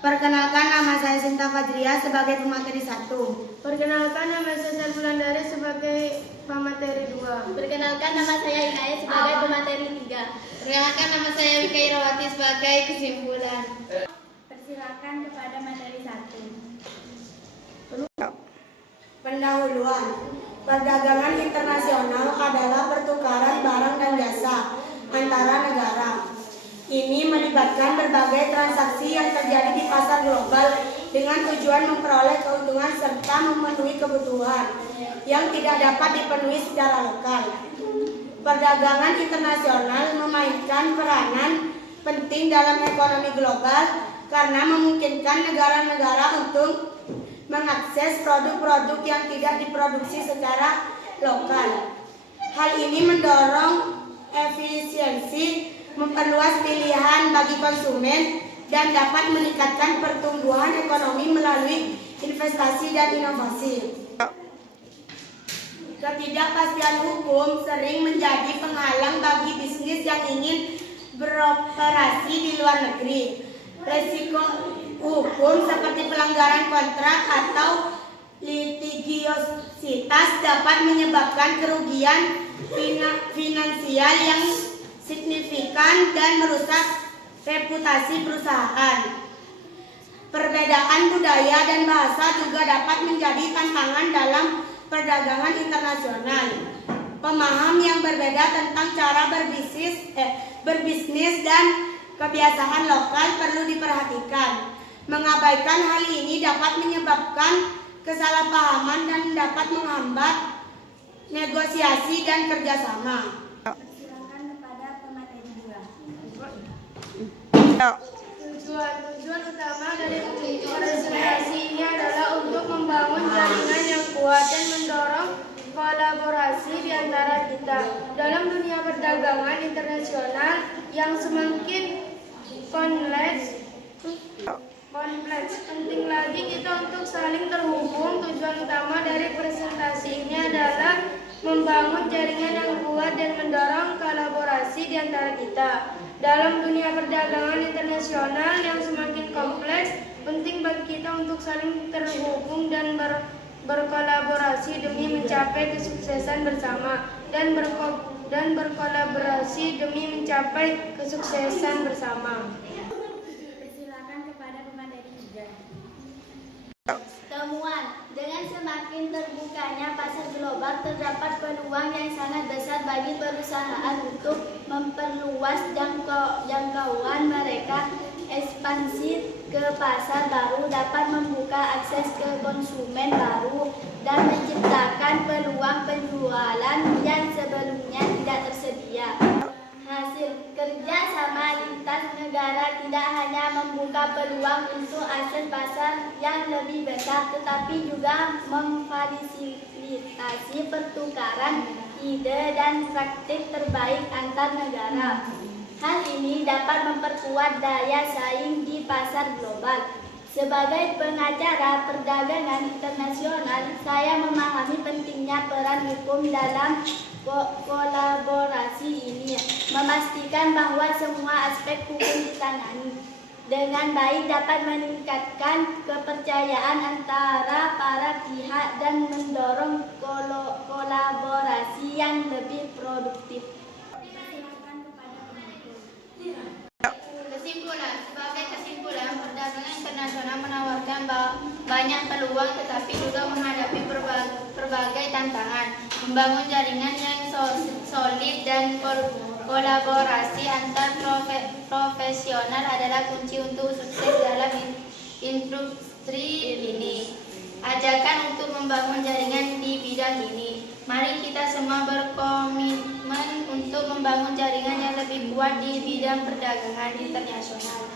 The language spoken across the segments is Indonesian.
Perkenalkan, nama saya Sinta Fajriah sebagai pemateri 1. Perkenalkan, nama saya Sarfulandari sebagai pemateri 2. Perkenalkan, nama saya Inaya sebagai pemateri 3. Perkenalkan, nama saya Wika Irawati sebagai kesimpulan. Persilakan kepada materi 1. Pendahuluan. Perdagangan internasional adalah pertukaran barang dan jasa antara negara. Ini melibatkan berbagai transaksi yang terjadi di pasar global dengan tujuan memperoleh keuntungan serta memenuhi kebutuhan yang tidak dapat dipenuhi secara lokal. Perdagangan internasional memainkan peranan penting dalam ekonomi global karena memungkinkan negara-negara untuk mengakses produk-produk yang tidak diproduksi secara lokal. Hal ini mendorong efisiensi, memperluas pilihan bagi konsumen, dan dapat meningkatkan pertumbuhan ekonomi melalui investasi dan inovasi. Ketidakpastian hukum sering menjadi penghalang bagi bisnis yang ingin beroperasi di luar negeri. Risiko hukum seperti pelanggaran kontrak atau litigiositas dapat menyebabkan kerugian finansial yang signifikan dan merusak reputasi perusahaan. Perbedaan budaya dan bahasa juga dapat menjadi tantangan dalam perdagangan internasional. Pemahaman yang berbeda tentang cara berbisnis dan kebiasaan lokal perlu diperhatikan. Mengabaikan hal ini dapat menyebabkan kesalahpahaman dan dapat menghambat negosiasi dan kerjasama. Tujuan utama dari presentasi ini adalah untuk membangun jaringan yang kuat dan mendorong kolaborasi di antara kita dalam dunia perdagangan internasional yang semakin kompleks. Penting lagi kita untuk saling terhubung. Tujuan utama dari presentasi ini adalah membangun jaringan yang kuat dan mendorong kolaborasi di antara kita. Dalam dunia perdagangan internasional yang semakin kompleks, penting bagi kita untuk saling terhubung dan berkolaborasi demi mencapai kesuksesan bersama dan berkolaborasi demi mencapai kesuksesan bersama. Persilakan kepada pemateri 3. Temuan. Dengan semakin terbukanya pasar global, terdapat peluang yang sangat besar bagi perusahaan untuk memperluas jangkauan mereka. Ekspansi ke pasar baru dapat membuka akses ke konsumen baru dan menciptakan peluang penjualan yang sebelumnya tidak tersedia. Hasil kerja sama lintas negara tidak hanya membuka peluang untuk akses pasar yang lebih besar, tetapi juga memfasilitasi pertukaran ide dan praktik terbaik antar negara. Hal ini dapat memperkuat daya saing di pasar global. Sebagai pengacara perdagangan internasional, saya memahami pentingnya peran hukum dalam kolaborasi ini, memastikan bahwa semua aspek hukum ditangani dengan baik dapat meningkatkan kepercayaan antara para pihak dan mendorong kolaborasi yang lebih produktif. Kesimpulan. Sebagai kesimpulan, perdagangan internasional menawarkan banyak peluang tetapi juga menghadapi berbagai tantangan. Membangun jaringan yang solid dan kolaborasi antar profesional adalah kunci untuk sukses dalam industri ini. Ajakan untuk membangun jaringan di bidang ini. Mari kita semua berkomitmen untuk membangun jaringan yang lebih kuat di bidang perdagangan internasional.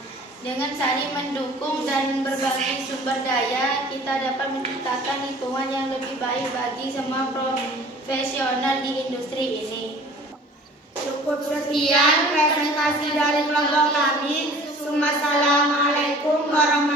Dengan saling mendukung dan berbagi sumber daya, kita dapat menciptakan lingkungan yang lebih baik bagi semua profesional di industri ini. Cukup sekian presentasi dari kelompok kami. Wassalamualaikum warahmatullahi wabarakatuh.